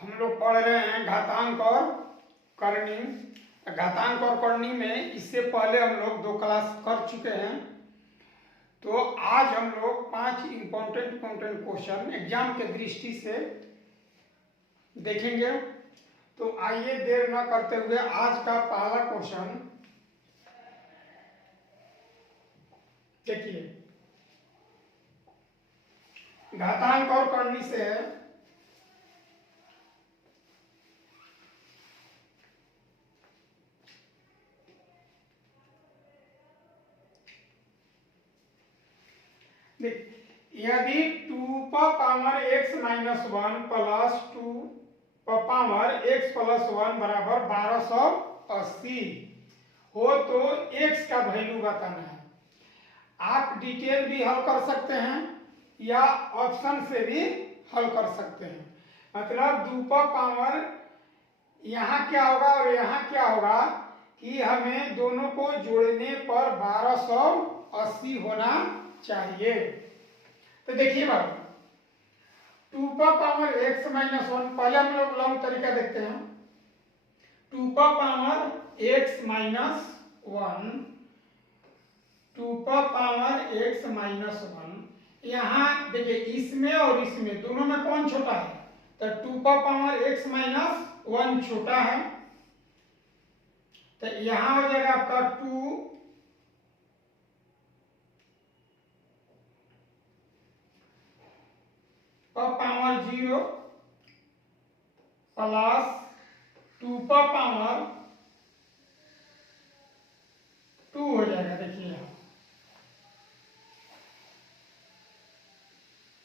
हम लोग पढ़ रहे हैं घातांक और करनी। घातांक और करनी में इससे पहले हम लोग 2 क्लास कर चुके हैं। तो आज हम लोग 5 इम्पोर्टेंट क्वेश्चन एग्जाम के दृष्टि से देखेंगे। तो आइए देर न करते हुए आज का पहला क्वेश्चन देखिए। घातांक और करनी से है यदि 2 power x minus 1 plus 2 power x plus 1 बराबर 1280 हो तो x का वैल्यू बताना है। आप डिटेल भी हल कर सकते हैं या ऑप्शन से भी हल कर सकते हैं। मतलब 2 पावर यहाँ क्या होगा और यहाँ क्या होगा कि हमें दोनों को जोड़ने पर 1280 होना चाहिए। तो देखिए बाबू, 2 पावर x माइनस 1, पहले हम लोग लॉन्ग तरीका देखते हैं। 2 power x minus 1, 2 power x minus 1, यहाँ देखिए इसमें और इसमें दोनों में कौन छोटा है? तो 2 पावर x माइनस 1 छोटा है। तो यहाँ हो जाएगा आपका 2 पावर 0 प्लस 2 पावर 2 हो जाएगा। देखिए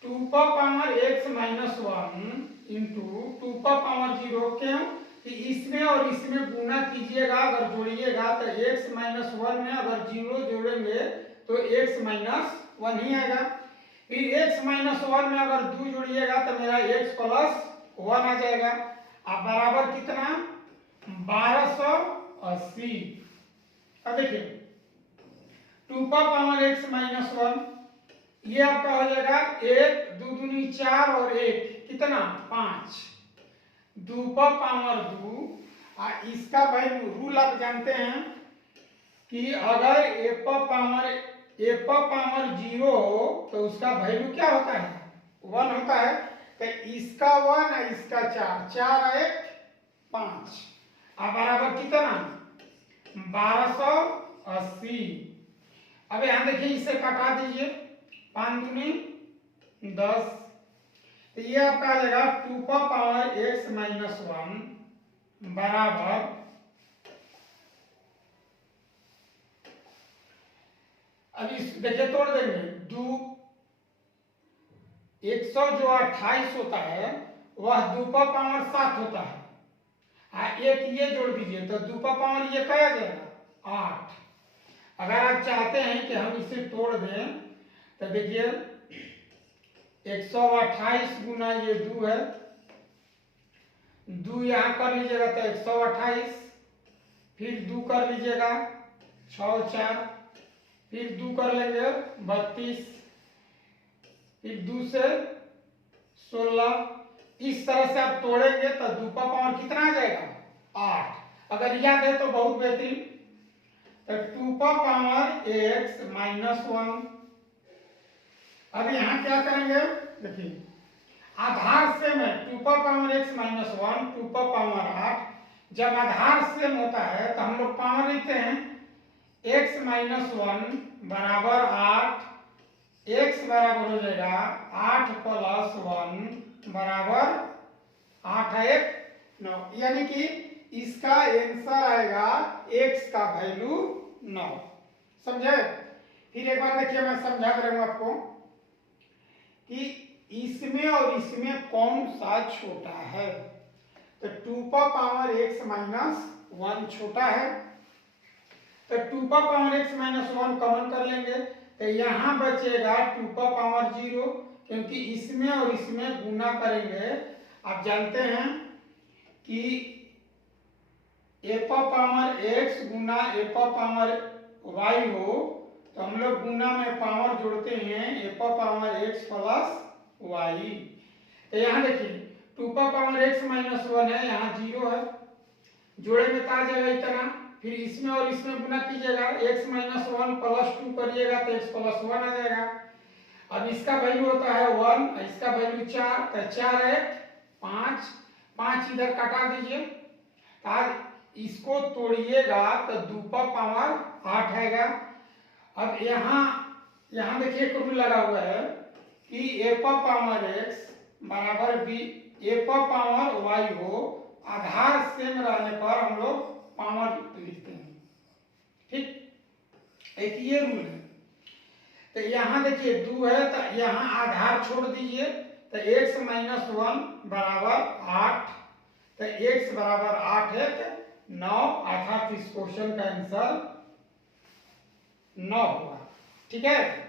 2 power x minus 1 into 2 power 0। क्यों कि इसमें और इसमें गुना कीजिएगा, अगर जोड़िएगा तो x माइनस 1 में अगर 0 जोड़ेंगे तो x माइनस 1 ही आएगा। फिर x माइनस 1 में अगर 2 जोड़िएगा तो मेरा x प्लस 1 आ जाएगा। अब बराबर कितना? 1280। अब देखिए 2 पावर x माइनस 1, ये आपका हो जाएगा 1 2 दूनी 4 और 1 कितना 5, 2 पावर 2। इसका वैल्यू रूल आप जानते हैं कि अगर a पावर 0 हो तो उसका वैल्यू क्या होता है? 1 होता है। तो इसका 1 है, इसका 4, 4 1 5। अब बराबर कितना? 1280। अब यहां देखिए इसे कटा दीजिए, 5 दूनी 10। तो ये आपका आ जाएगा 2 पावर x माइनस 1 बराबर अब इस देखिए तोड़ देंगे। 100 जो 28 होता है वह 2 पावर 7 होता है। एक ये जोड़ दीजिए तो 2 पावर ये क्या आ जाएगा 8। अगर आप चाहते हैं कि हम इसे तोड़ दें तो देखिए 128 गुना ये 2 है, 2 यहाँ कर लीजिएगा तो 128, फिर 2 कर लीजिएगा 6 4, फिर 2 कर लेंगे 32, फिर 2 से 16। इस तरह से आप तोड़ेंगे तो 2 पावर कितना आ जाएगा 8। अगर याद है तो बहुत बेहतरीन। तो 2 पावर x माइनस 1। अब यहाँ क्या करेंगे देखिए, आधार सेम है 2 पावर x माइनस 1 2 पावर 8। जब आधार सेम होता है तो हम लोग पावर लिखते हैं x माइनस 1 बराबर 8, x बराबर हो जाएगा 8 प्लस 1 बराबर 8 1 9। यानी कि इसका आंसर आएगा x का वैल्यू 9। समझे? फिर एक बार देखिए, मैं समझा दे रहा हूं आपको कि इसमें और इसमें कौन सा छोटा है। तो 2 पावर x माइनस 1 छोटा है। तो 2 पावर x माइनस 1 कॉमन कर लेंगे तो यहाँ बचेगा 2 पावर 0, क्योंकि इसमें और इसमें गुना करेंगे। आप जानते हैं कि a power x Guna a power y हो तो हम लोग गुना में पावर जोड़ते हैं a power x plus y। तो यहाँ देखिए 2 का पावर x माइनस 1 है, यहाँ 0 है, जोड़े में आ जाएगा इतना, फिर इसमें और इसमें गुना कीजिएगा, x माइनस 1 प्लस 2 करिएगा तो x प्लस 1 आ जाएगा। अब इसका वैल्यू होता है 1, इसका वैल्यू 4, तो 4 है 5, 5 इधर काटा दीजिए, आज इसको तोड़िएगा तो 2 का पावर 8 आएगा। अब यहाँ देखिए एक रूल लगा हुआ है कि a पर पावर x बराबर b a पर पावर y हो, आधार सेम रहने पर हम लोग पावर लिखते हैं, ठीक, एक ये रूल है। तो यहाँ देखिए 2 है तो यहाँ आधार छोड़ दीजिए, तो x माइनस 1 बराबर 8, तो x बराबर 8 है तो 9, अर्थात इस क्वेश्चन का आंसर 9 होगा, ठीक है।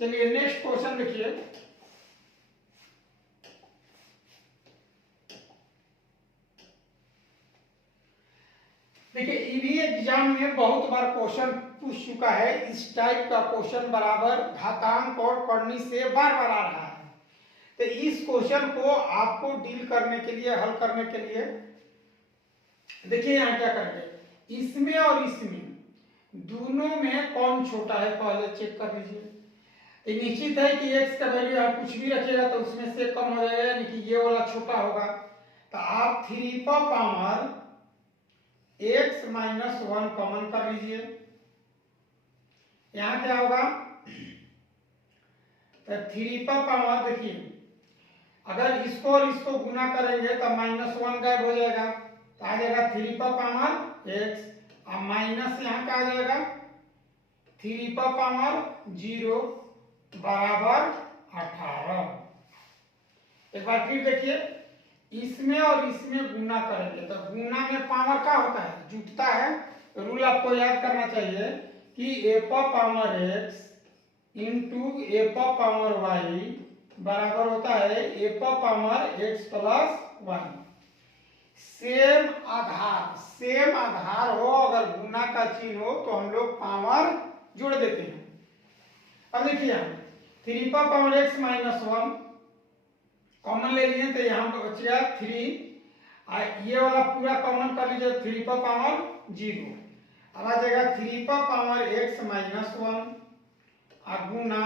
चलिए नेक्स्ट क्वेश्चन देखिए, देखिए ईवी एग्जाम में बहुत बार क्वेश्चन पूछ चुका है, इस टाइप का क्वेश्चन बराबर घातांक और करनी से बार बार आ रहा है। तो इस क्वेश्चन को आपको डील करने के लिए, हल करने के लिए देखिए यहाँ क्या करेंगे, इसमें और इसमें दोनों में कौन छोटा है पहले चेक कर लीजिए। तो निश्चित है कि x का वैल्यू आप कुछ भी रखिएगा तो उसमें से कम हो जाएगा, यानी कि ये वाला छोटा होगा। तो आप 3 पर पावर x माइनस 1 कॉमन कर लीजिए, यहाँ क्या होगा, तो 3 पर पावर देखिए अगर इसको और इसको गुना करेंगे तो माइनस 1 गायब हो जाएगा, तो आ जाएगा 3 पर पावर x, और माइनस यहाँ का आ जाएगा 3 पर पावर 0 बराबर 18। एक बार फिर देखिए, इसमें और इसमें गुना करेंगे तो गुना में पावर क्या होता है, जुटता है। रूल आपको याद करना चाहिए कि a पर पावर x इंटू a पर पावर y बराबर होता है a पर power x plus y। Same आधार हो, अगर गुना का चिन्ह हो तो हम लोग पावर जोड़ देते हैं। अब देखिए यहाँ 3 पर पावर x माइनस 1 कॉमन ले लिए तो यहाँ बचेगा 3, ये वाला पूरा कॉमन कर लीजिए, 3 पर पावर 0, अब आ जाएगा 3 पर पावर x माइनस 1, और गुना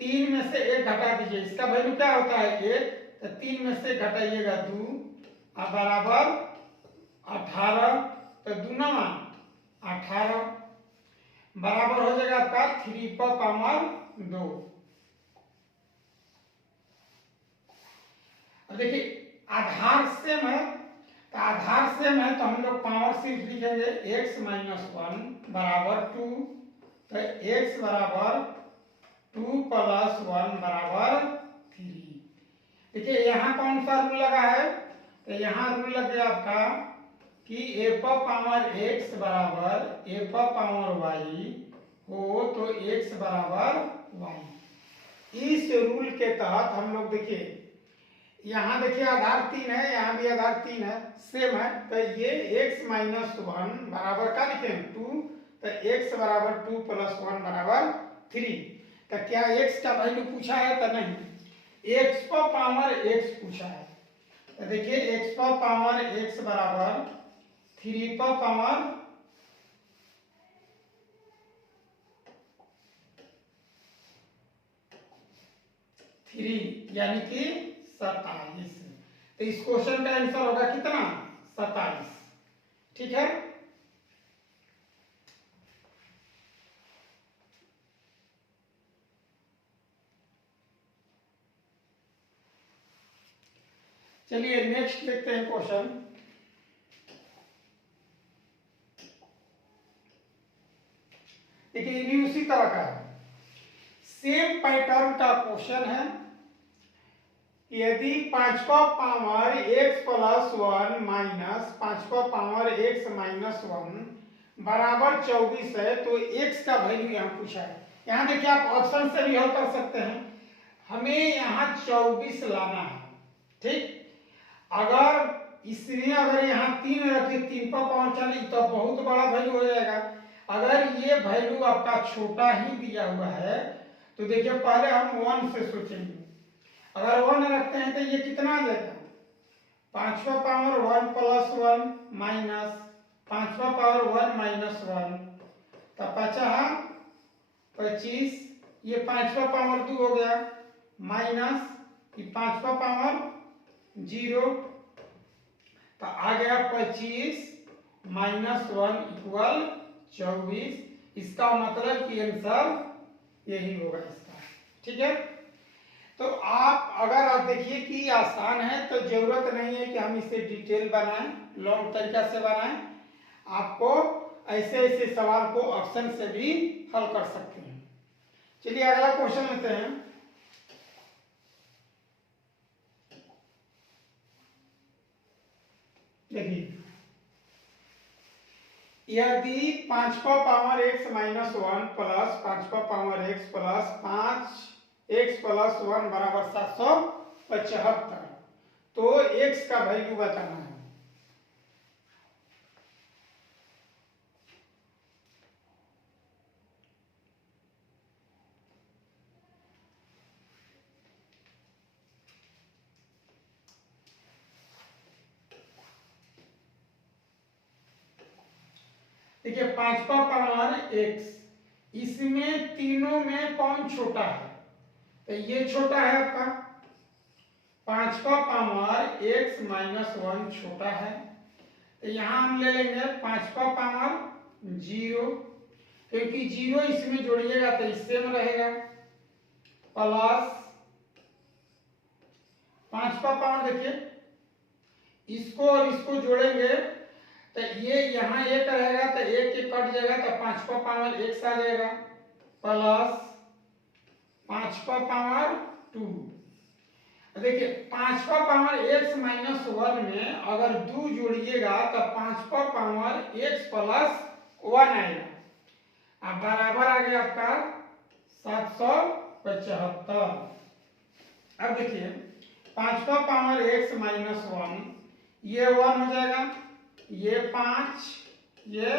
3 में से 1 घटा दीजिए, इसका वैल्यू क्या होता है 1, तो 3 में से घटाइएगा 2, और बराबर 18, तो दूना 18 बराबर हो जाएगा आपका 3 पर पावर 2। अब देखिए आधार सेम है, तो आधार सेम है तो हम लोग पावर सिर्फ लिखेंगे x माइनस 1 बराबर 2, तो x बराबर 2 प्लस 1 बराबर 3। देखिए यहाँ कौन सा रूल लगा है, तो यहाँ रूल लग गया आपका कि a पर पावर x बराबर a पर पावर y हो तो x बराबर y। इस रूल के तहत हम लोग देखिए, यहाँ देखिए आधार 3 है, यहाँ भी आधार 3 है, सेम है, तो ये x माइनस 1 बराबर क्या लिखें 2, तो x बराबर 2 प्लस 1 बराबर 3। तो क्या x का वैल्यू पूछा है, तो नहीं, x पर पावर x पूछा है। तो देखिए x पर पावर x बराबर 3 पर पावर 3 यानी कि 27। तो इस क्वेश्चन का आंसर होगा कितना, 27, ठीक है। चलिए नेक्स्ट देखते हैं क्वेश्चन। देखिए ये भी उसी तरह का है, सेम पैटर्न का क्वेश्चन है। यदि 5 का पावर x प्लस 1 माइनस 5 का पावर x माइनस 1 बराबर 24 है तो x का वैल्यू यहाँ पूछा है। यहाँ देखिए आप ऑप्शन से भी हल कर सकते हैं, हमें यहाँ 24 लाना है, ठीक। अगर इसमें अगर यहाँ 3 रखे, 3 पर पावर 40 तो बहुत बड़ा वैल्यू हो जाएगा। अगर ये वैल्यू आपका छोटा ही दिया हुआ है तो देखिए पहले हम 1 से सोचेंगे। अगर 1 रखते हैं तो ये कितना आ जाएगा, 5वां पावर 1 प्लस 1 माइनस 5वां पावर 1 माइनस 1 तो 25, ये 5वां पावर 2 हो गया माइनस ये 5वां पावर 0 तो आ गया 25 माइनस 1 इक्वल 24। इसका मतलब कि आंसर यही होगा इसका। ठीक है, तो अगर आप देखिए कि आसान है तो जरूरत नहीं है कि हम इसे डिटेल बनाएं, लॉन्ग तरीका से बनाएं। आपको ऐसे ऐसे सवाल को ऑप्शन से भी हल कर सकते हैं। चलिए अगला क्वेश्चन लेते हैं। देखिए यदि 5वां पावर x माइनस 1 प्लस 5वां power x plus 5x plus 1 बराबर 775 तो x का वैल्यू बताना है। देखिए 5वां पावर x, इसमें तीनों में कौन छोटा है, तो ये छोटा है आपका 5वां पावर x माइनस 1 छोटा है, तो यहां हम ले लेंगे 5वां पावर 0 क्योंकि 0 इसमें जोड़िएगा तो इससे में रहेगा प्लस 5वां पावर देखिए इसको और इसको जोड़ेंगे तो ये यहाँ एक रहेगा तो एक कट जाएगा तो 5वां पावर x आ जाएगा प्लस 5वां पावर 2। देखिए 5वां पावर x माइनस 1 में अगर 2 जोड़िएगा तो 5वां पावर x प्लस 1 आएगा। अब बराबर आ गया आपका 775। अब देखिए 5वां पावर x माइनस 1 ये 1 हो जाएगा, ये 5 ये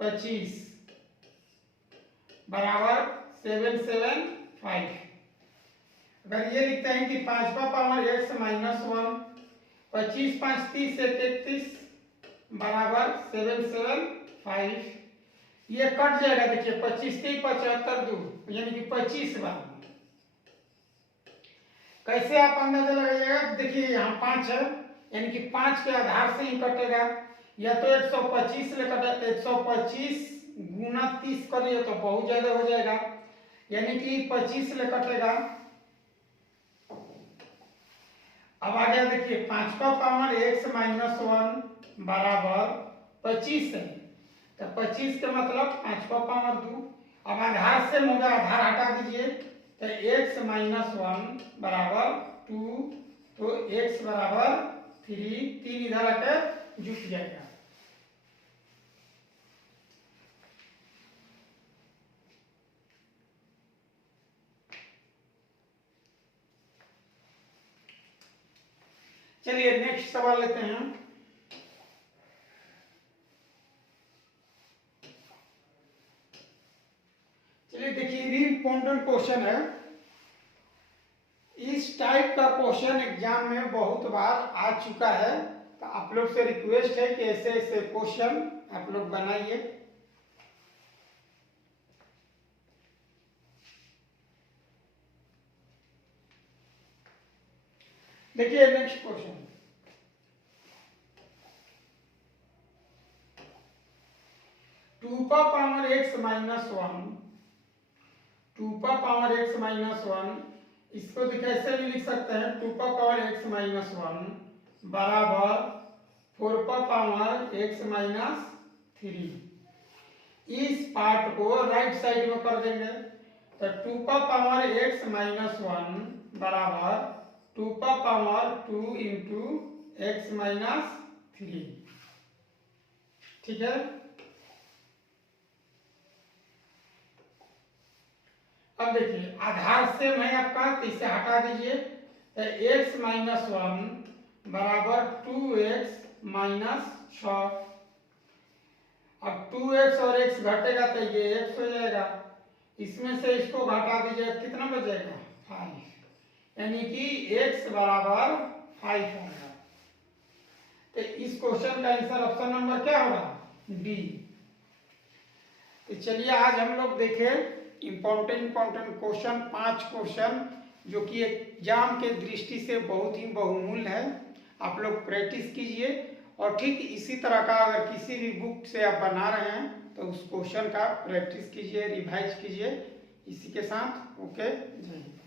25 बराबर 775। अगर ये लिखते हैं कि 5वां पावर x माइनस 1 25 5 30 33 बराबर 775, ये कट जाएगा। देखिए 25 3 75 2 यानी कि 25 बार। कैसे आप अंदाजा लगाइएगा, देखिए यहाँ 5 है यानी कि 5 के आधार से ही कटेगा, या तो 125 से कटे 125 गुना 30 करिए तो बहुत ज्यादा हो जाएगा यानी कि 25 से कटेगा। अब आ गया देखिए 5वां पावर x माइनस 1 बराबर 25 है तो 25 का मतलब 5वां पावर 2। अब आधार से होगा, आधार हटा दीजिए तो x माइनस 1 बराबर 2 तो x बराबर 3 3 इधर आकर जुट जाएगा। चलिए नेक्स्ट सवाल लेते हैं। चलिए देखिए ये इम्पोर्टेंट क्वेश्चन है। इस टाइप का क्वेश्चन एग्जाम में बहुत बार आ चुका है, तो आप लोग से रिक्वेस्ट है कि ऐसे ऐसे क्वेश्चन आप लोग बनाइए। देखिए next question, two power x minus 1 2 power x minus 1 इसको कैसे भी लिख सकते हैं 2 पावर x माइनस 1 बराबर 4 पावर x माइनस 3। इस पार्ट को राइट साइड में कर देंगे तो 2 पावर x माइनस 1 बराबर 2 पावर 2 इंटू x माइनस 3। ठीक है, अब देखिए आधार से मैं आपका इसे हटा दीजिए तो x माइनस 1 बराबर 2x माइनस 6। अब 2x और x घटेगा तो ये x हो जाएगा, इसमें से इसको घटा दीजिए, कितना बचेगा 5, यानी कि x बराबर 5 होगा। तो इस क्वेश्चन का आंसर ऑप्शन नंबर क्या होगा, डी। तो चलिए आज हम लोग देखें इम्पोर्टेंट क्वेश्चन, 5 क्वेश्चन जो कि एग्जाम के दृष्टि से बहुत ही बहुमूल्य है। आप लोग प्रैक्टिस कीजिए और ठीक इसी तरह का अगर किसी भी बुक से आप बना रहे हैं तो उस क्वेश्चन का प्रैक्टिस कीजिए, रिवाइज कीजिए। इसी के साथ ओके, जय हिंद।